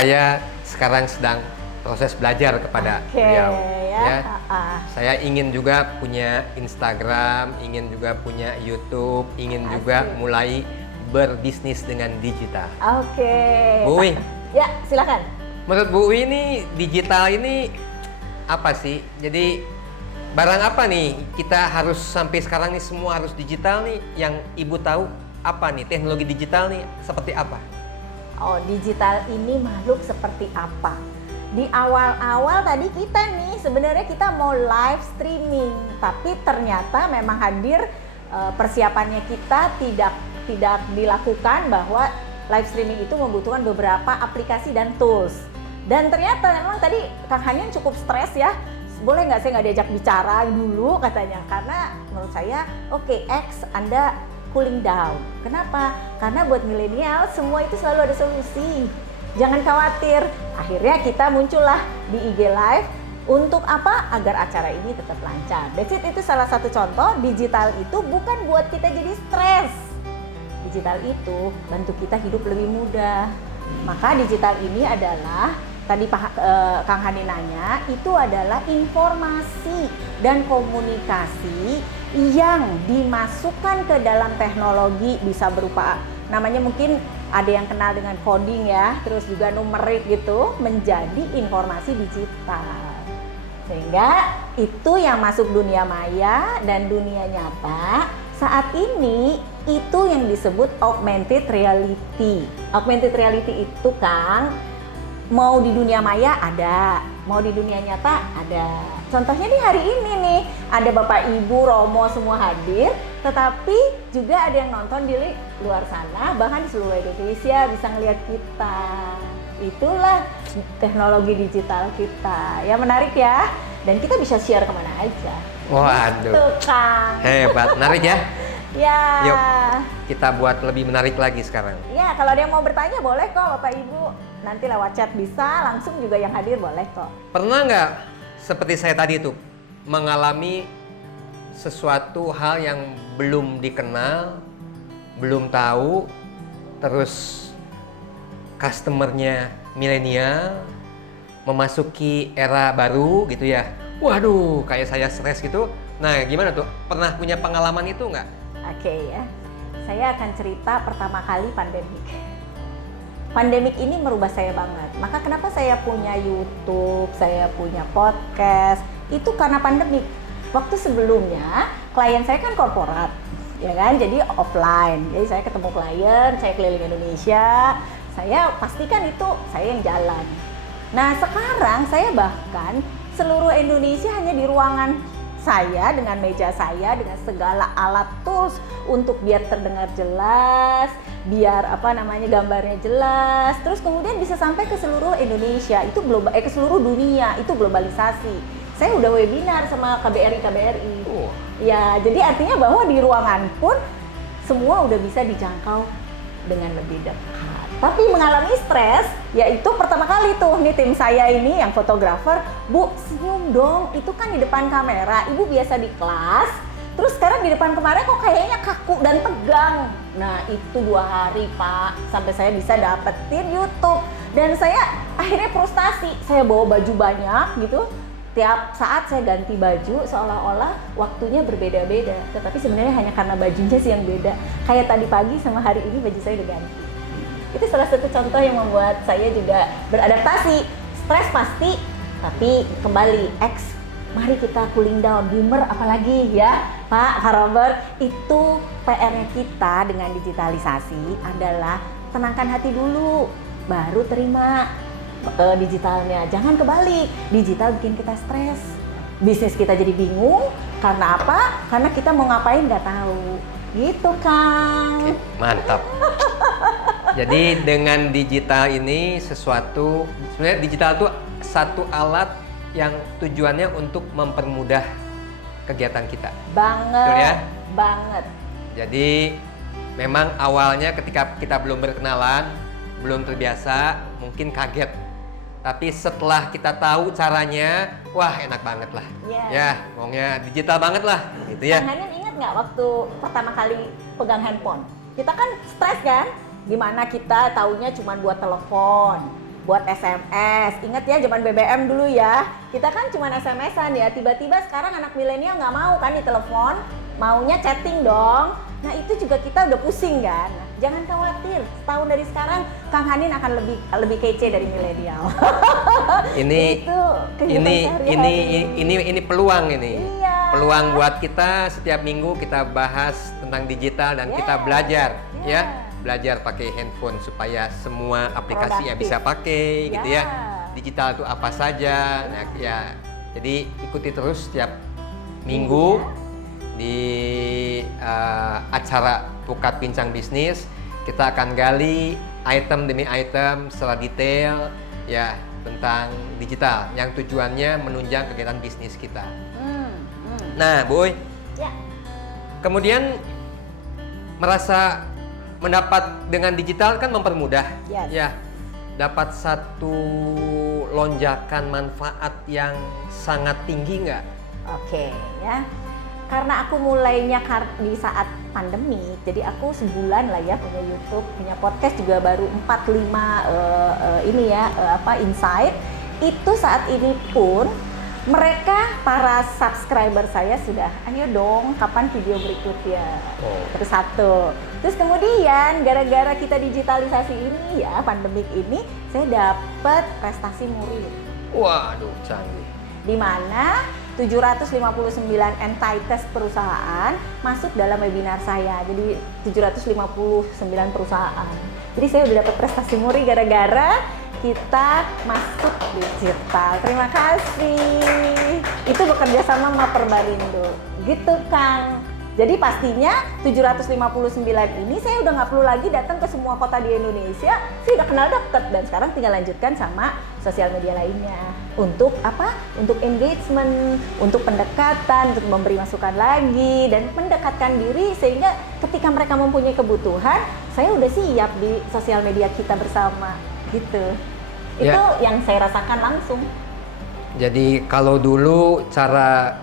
saya sekarang sedang proses belajar kepada beliau. Ya. Saya ingin juga punya Instagram, ingin juga punya YouTube, ingin juga mulai berbisnis dengan digital. Bu Uwi. Ya, silakan. Menurut Bu Uwi ini digital ini apa sih? Jadi barang apa nih kita harus sampai sekarang nih semua harus digital nih? Yang Ibu tahu apa nih teknologi digital nih seperti apa? Oh, digital ini makhluk seperti apa? Di awal-awal tadi kita nih sebenarnya kita mau live streaming, tapi ternyata memang hadir persiapannya kita tidak dilakukan bahwa live streaming itu membutuhkan beberapa aplikasi dan tools. Dan ternyata memang tadi Kang Hanin cukup stres ya. Boleh nggak saya nggak diajak bicara dulu katanya? Karena menurut saya X Anda cooling down. Kenapa? Karena buat milenial semua itu selalu ada solusi. Jangan khawatir. Akhirnya kita muncullah di IG Live untuk apa? Agar acara ini tetap lancar. That's it, itu salah satu contoh digital itu bukan buat kita jadi stres. Digital itu bantu kita hidup lebih mudah. Maka digital ini adalah tadi Kang Hani nanya, itu adalah informasi dan komunikasi yang dimasukkan ke dalam teknologi, bisa berupa namanya mungkin ada yang kenal dengan coding ya, terus juga numerik gitu, menjadi informasi digital. Sehingga itu yang masuk dunia maya dan dunia nyata saat ini itu yang disebut augmented reality. Augmented reality itu Kang, mau di dunia maya ada, mau di dunia nyata ada. Contohnya di hari ini nih, ada Bapak Ibu, Romo semua hadir, tetapi juga ada yang nonton di luar sana, bahkan di seluruh Indonesia bisa ngelihat kita. Itulah teknologi digital kita. Ya menarik ya, dan kita bisa share kemana aja. Waduh. Tuh Kang. Hebat, menarik ya. Ya. Yuk, kita buat lebih menarik lagi sekarang. Ya, kalau ada yang mau bertanya boleh kok Bapak Ibu. Nanti lewat chat bisa, langsung juga yang hadir boleh kok. Pernah nggak seperti saya tadi itu mengalami sesuatu hal yang belum dikenal, belum tahu, terus customernya milenial, memasuki era baru gitu ya. Waduh, kayak saya stres gitu. Nah, gimana tuh? Pernah punya pengalaman itu nggak? Oke ya, saya akan cerita pertama kali pandemik. Pandemik ini merubah saya banget. Maka kenapa saya punya YouTube, saya punya podcast, itu karena pandemik. Waktu sebelumnya, klien saya kan korporat, ya kan, jadi offline. Jadi saya ketemu klien, saya keliling Indonesia, saya pastikan itu saya yang jalan. Nah sekarang saya bahkan seluruh Indonesia hanya di ruangan saya dengan meja saya dengan segala alat tools untuk biar terdengar jelas, biar gambarnya jelas, terus kemudian bisa sampai ke seluruh Indonesia, itu ke seluruh dunia, itu globalisasi. Saya udah webinar sama KBRI. Ya, jadi artinya bahwa di ruangan pun semua udah bisa dijangkau dengan lebih dekat. Tapi mengalami stres, yaitu pertama kali tuh nih tim saya ini yang fotografer, Bu senyum dong, itu kan di depan kamera, Ibu biasa di kelas, terus sekarang di depan kamera kok kayaknya kaku dan tegang. Nah itu 2 hari Pak, sampai saya bisa dapetin YouTube. Dan saya akhirnya frustasi, saya bawa baju banyak gitu, tiap saat saya ganti baju seolah-olah waktunya berbeda-beda, tetapi sebenarnya hanya karena bajunya sih yang beda. Kayak tadi pagi sama hari ini baju saya udah ganti. Itu salah satu contoh yang membuat saya juga beradaptasi. Stres pasti, tapi kembali mari kita cooling down. Humor apalagi ya Pak Robert. Itu PR-nya kita dengan digitalisasi adalah tenangkan hati dulu, baru terima digitalnya. Jangan kebalik, digital bikin kita stres, bisnis kita jadi bingung. Karena apa? Karena kita mau ngapain nggak tahu. Gitu Kang. Oke, mantap. Jadi dengan digital ini sebenarnya digital itu satu alat yang tujuannya untuk mempermudah kegiatan kita. Banget. Betul ya? Banget. Jadi memang awalnya ketika kita belum berkenalan, belum terbiasa, mungkin kaget. Tapi setelah kita tahu caranya, wah enak banget lah. Ya, pokoknya digital banget lah, gitu ya. Kang Hanin ingat nggak waktu pertama kali pegang handphone? Kita kan stres kan? Gimana kita taunya cuma buat telepon, buat SMS. Ingat ya zaman BBM dulu ya. Kita kan cuma SMS-an ya. Tiba-tiba sekarang anak milenial nggak mau kan ditelepon, maunya chatting dong. Nah itu juga kita udah pusing kan. Nah, jangan khawatir, setahun dari sekarang Kang Hanin akan lebih kece dari milenial. Ini Itu kehidupan sehari-hari. ini peluang ini. Iya. Peluang buat kita setiap minggu kita bahas tentang digital dan kita belajar ya. Belajar pakai handphone supaya semua aplikasi ya bisa pakai gitu ya. Digital itu apa saja. Nah, ya. Jadi ikuti terus setiap minggu di acara Pukat Bincang Bisnis. Kita akan gali item demi item secara detail ya tentang digital yang tujuannya menunjang kegiatan bisnis kita. Nah, Bu Uy, kemudian merasa mendapat dengan digital kan mempermudah, ya, dapat satu lonjakan manfaat yang sangat tinggi nggak? Oke, ya. Karena aku mulainya di saat pandemi, jadi aku sebulan lah ya punya YouTube, punya podcast juga baru 4-5 insight. Itu saat ini pun mereka para subscriber saya sudah, ayo dong kapan video berikutnya. Terus satu. Terus kemudian gara-gara kita digitalisasi ini ya, pandemik ini, saya dapat prestasi murid. Waduh, canggih. Di mana 759 entities perusahaan masuk dalam webinar saya. Jadi 759 perusahaan. Jadi saya udah dapat prestasi muri gara-gara kita masuk digital. Terima kasih. Itu bekerja sama sama Perbarindo. Gitu Kang. Jadi pastinya 759 ini saya udah nggak perlu lagi datang ke semua kota di Indonesia. Saya udah kenal deket dan sekarang tinggal lanjutkan sama sosial media lainnya. Untuk apa? Untuk engagement, untuk pendekatan, untuk memberi masukan lagi dan mendekatkan diri sehingga ketika mereka mempunyai kebutuhan, saya udah siap di sosial media kita bersama. Gitu. Itu yang saya rasakan langsung. Jadi kalau dulu cara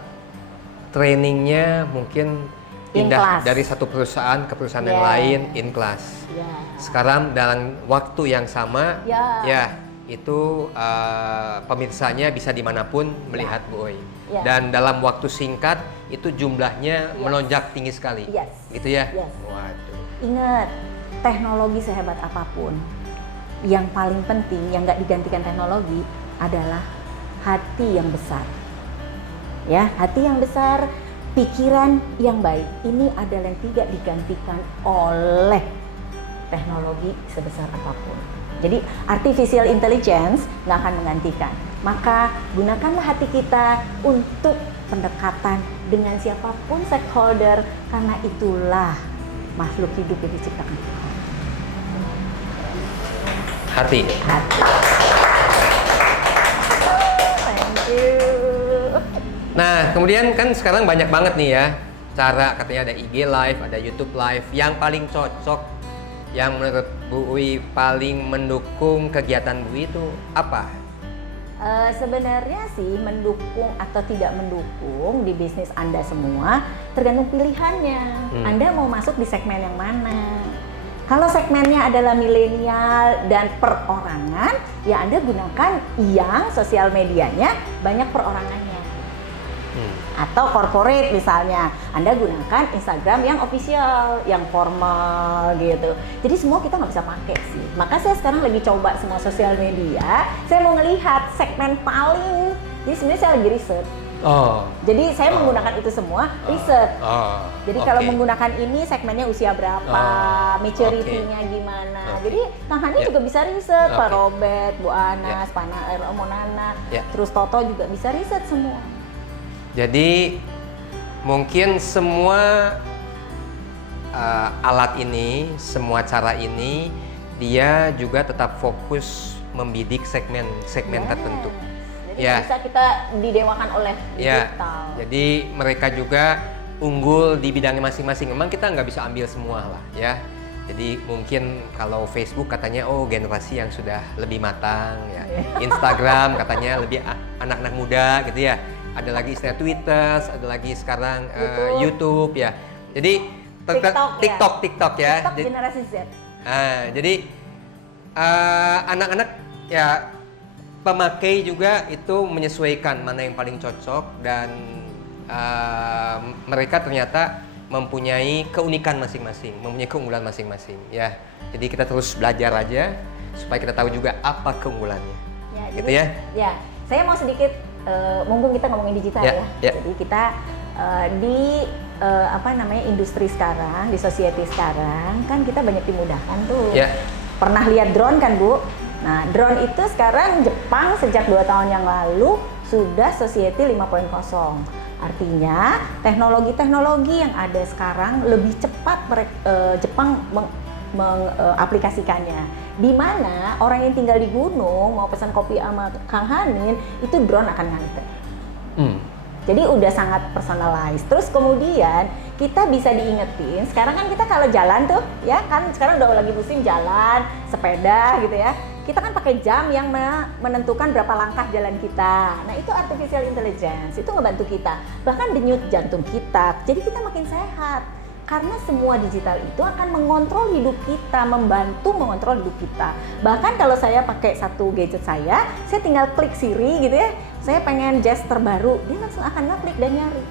trainingnya mungkin pindah dari satu perusahaan ke perusahaan yang lain in class. Sekarang dalam waktu yang sama, itu pemirsanya bisa dimanapun melihat Bu Uy. Dan dalam waktu singkat itu jumlahnya melonjak tinggi sekali. Gitu ya? Waduh. Ingat, teknologi sehebat apapun, yang paling penting yang nggak digantikan teknologi adalah hati yang besar. Ya, hati yang besar, pikiran yang baik. Ini adalah yang tidak digantikan oleh teknologi sebesar apapun. Jadi artificial intelligence nggak akan menggantikan. Maka gunakanlah hati kita untuk pendekatan dengan siapapun stakeholder, karena itulah makhluk hidup yang diciptakan. Hati. Thank you. Nah, kemudian kan sekarang banyak banget nih ya cara, katanya ada IG Live, ada YouTube Live. Yang paling cocok, yang menurut Bu Uy paling mendukung kegiatan Bu Uy itu apa? Sebenarnya sih mendukung atau tidak mendukung di bisnis Anda semua tergantung pilihannya. Anda mau masuk di segmen yang mana? Kalau segmennya adalah milenial dan perorangan, ya Anda gunakan yang sosial medianya banyak perorangannya. Atau corporate misalnya, Anda gunakan Instagram yang official, yang formal gitu. Jadi semua kita nggak bisa pakai sih. Maka saya sekarang lagi coba semua sosial media. Saya mau ngelihat segmen paling. Jadi sebenarnya saya lagi riset. Jadi saya menggunakan itu semua riset. Jadi kalau menggunakan ini segmennya usia berapa, maturity-nya gimana. Jadi Kang Hani juga bisa riset, Pak Robert, Bu Anas, Monana, terus Toto juga bisa riset semua. Jadi mungkin semua alat ini, semua cara ini, dia juga tetap fokus membidik segmen tertentu. Jadi bisa kita didewakan oleh digital. Jadi mereka juga unggul di bidangnya masing-masing. Memang kita nggak bisa ambil semua lah ya. Jadi mungkin kalau Facebook katanya generasi yang sudah lebih matang ya. Instagram katanya lebih anak-anak muda gitu ya. Ada lagi istilah Twitter, ada lagi sekarang YouTube ya. Jadi TikTok ya. TikTok generasi Z. Jadi anak-anak ya pemakai juga itu menyesuaikan mana yang paling cocok, dan mereka ternyata mempunyai keunikan masing-masing, mempunyai keunggulan masing-masing ya. Jadi kita terus belajar aja supaya kita tahu juga apa keunggulannya. Ya, gitu jadi, ya. Ya, saya mau sedikit mumpung kita ngomongin digital ya. Jadi kita di industri sekarang, di society sekarang kan kita banyak dimudahkan tuh. Ya. Pernah lihat drone kan, Bu? Nah, drone itu sekarang Jepang sejak 2 tahun yang lalu sudah Society 5.0. Artinya teknologi-teknologi yang ada sekarang lebih cepat Jepang mengaplikasikannya. Di mana orang yang tinggal di gunung mau pesan kopi sama Kang Hanin itu drone akan nganter. Jadi udah sangat personalized. Terus kemudian kita bisa diingetin. Sekarang kan kita kalau jalan tuh, ya kan sekarang udah lagi musim jalan, sepeda gitu ya. Kita kan pakai jam yang menentukan berapa langkah jalan kita. Nah itu artificial intelligence, itu ngebantu kita. Bahkan denyut jantung kita, jadi kita makin sehat. Karena semua digital itu akan mengontrol hidup kita, membantu mengontrol hidup kita. Bahkan kalau saya pakai satu gadget saya tinggal klik Siri gitu ya. Saya pengen jazz terbaru, dia langsung akan ngeklik dan nyari.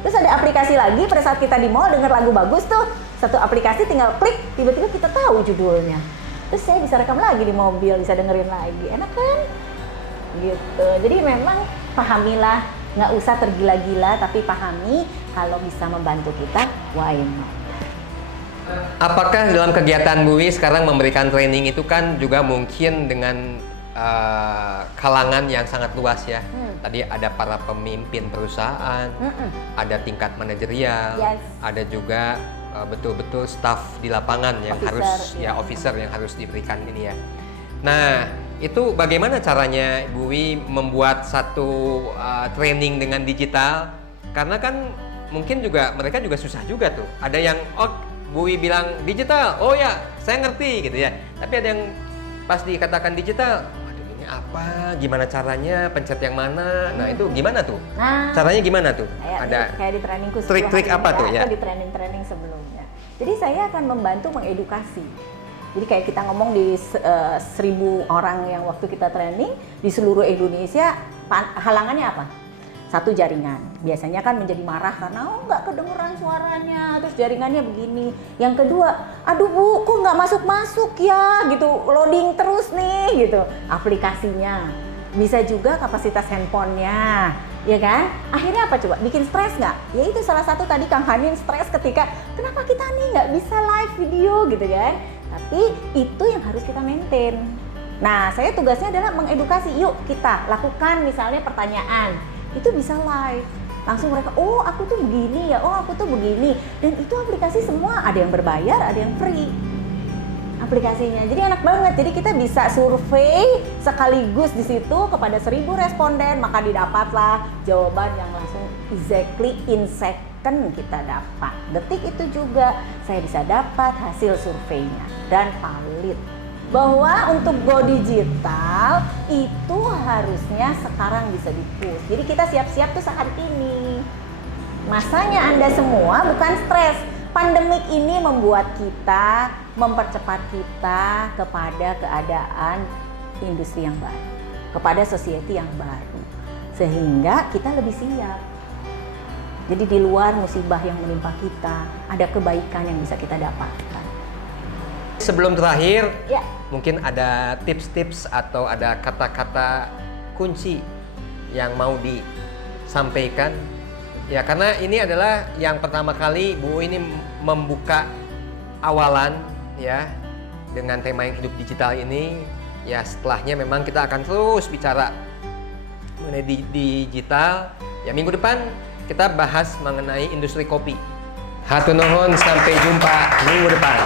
Terus ada aplikasi lagi pada saat kita di mall denger lagu bagus tuh, satu aplikasi tinggal klik, tiba-tiba kita tahu judulnya. Terus saya bisa rekam lagi di mobil, bisa dengerin lagi, enak kan? Gitu. Jadi memang pahamilah, nggak usah tergila-gila, tapi pahami kalau bisa membantu kita, why not? Apakah dalam kegiatan Bu Wi sekarang memberikan training itu kan juga mungkin dengan kalangan yang sangat luas ya? Tadi ada para pemimpin perusahaan, ada tingkat manajerial, ada juga betul-betul staff di lapangan yang officer yang harus diberikan ini ya. Nah, itu bagaimana caranya Bu Wi membuat satu training dengan digital? Karena kan mungkin juga mereka juga susah juga tuh. Ada yang Bu Wi bilang digital, oh ya saya ngerti gitu ya. Tapi ada yang pas dikatakan digital, aduh ini apa? Gimana caranya? Pencet yang mana? Nah itu gimana tuh? Caranya gimana tuh? Kayak di trainingku trik-trik apa tuh ya? Atau di training sebelumnya. Jadi saya akan membantu mengedukasi. Jadi kayak kita ngomong di 1.000 orang yang waktu kita training di seluruh Indonesia, halangannya apa? Satu, jaringan. Biasanya kan menjadi marah karena nggak kedengeran suaranya, terus jaringannya begini. Yang kedua, aduh Bu, kok nggak masuk-masuk ya gitu, loading terus nih gitu aplikasinya. Bisa juga kapasitas handphonenya, ya kan? Akhirnya apa coba? Bikin stres nggak? Ya itu salah satu tadi Kang Hanin stres ketika kenapa kita nih nggak bisa live video gitu kan? Tapi itu yang harus kita maintain. Nah, saya tugasnya adalah mengedukasi. Yuk kita lakukan misalnya pertanyaan. Itu bisa live. Langsung mereka, oh aku tuh begini ya, oh aku tuh begini. Dan itu aplikasi semua, ada yang berbayar, ada yang free aplikasinya. Jadi enak banget. Jadi kita bisa survei sekaligus di situ kepada 1.000 responden, maka didapatlah jawaban yang langsung exactly in second kita dapat. Detik itu juga saya bisa dapat hasil surveinya dan valid. Bahwa untuk go digital itu harusnya sekarang bisa di-push. Jadi kita siap-siap tuh saat ini. Masanya Anda semua bukan stres. Pandemik ini membuat kita, mempercepat kita kepada keadaan industri yang baru, kepada society yang baru. Sehingga kita lebih siap. Jadi di luar musibah yang menimpa kita, ada kebaikan yang bisa kita dapatkan. Sebelum terakhir, mungkin ada tips-tips atau ada kata-kata kunci yang mau disampaikan. Ya, karena ini adalah yang pertama kali Bu ini membuka awalan ya dengan tema yang hidup digital ini. Ya, setelahnya memang kita akan terus bicara mengenai digital. Ya, minggu depan kita bahas mengenai industri kopi. Hatur nuhun, sampai jumpa minggu depan.